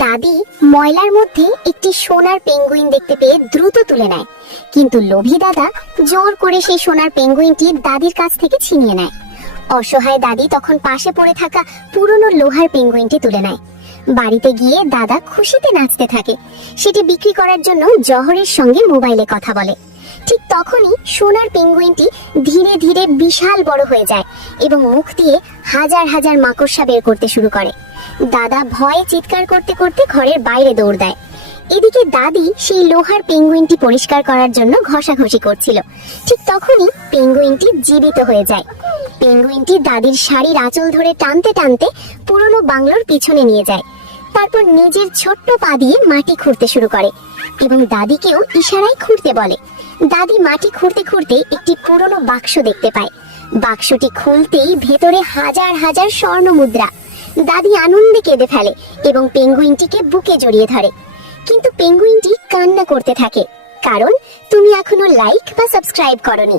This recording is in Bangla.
দাদি ময়লার মধ্যে একটি সোনার পেঙ্গুইন দেখতে পেয়ে দ্রুত তুলে নেয়, কিন্তু লোভী দাদা জোর করে সেই সোনার পেঙ্গুইনটি দাদির কাছ থেকে ছিনিয়ে নেয়। অসহায় দাদি তখন পাশে পড়ে থাকা পুরনো লোহার পেঙ্গুইনটি তুলে নেয়। বাড়িতে গিয়ে দাদা খুশিতে নাচতে থাকে। সেটি বিক্রি করার জন্য জহরের সঙ্গে মোবাইলে কথা বলে। ঠিক তখনই সোনার পেঙ্গুইনটি ধীরে ধীরে বিশাল বড় হয়ে যায় এবং মুখ দিয়ে হাজার হাজার মাকড়সা বের করতে শুরু করে। দাদা ভয়ে চিৎকার করতে করতে ঘরের বাইরে দৌড় দেয়। এদিকে দাদি সেই লোহার পেঙ্গুইনটি পরিষ্কার করার জন্য ঘষাঘষি করছিল। ঠিক তখনই পেঙ্গুইনটি জীবিত হয়ে যায়। পেঙ্গুইনটি দাদির শাড়ির আঁচল ধরে টানতে টানতে পুরনো বাংলোর পিছনে নিয়ে যায়। তারপর নিজের ছোট্ট পা দিয়ে মাটি খুঁড়তে শুরু করে এবং দাদিকেও ইশারায় খুঁড়তে বলে। দাদি মাটি খুঁড়তে খুঁড়তে একটি পুরনো বাক্স দেখতে পায়। বাক্সটি খুলতেই ভেতরে হাজার হাজার স্বর্ণ মুদ্রা। দাদি আনন্দে কেঁদে ফেলে এবং পেঙ্গুইনটিকে বুকে জড়িয়ে ধরে। কিন্তু পেঙ্গুইনটি কান্না করতে থাকে, কারণ তুমি এখনো লাইক বা সাবস্ক্রাইব করনি।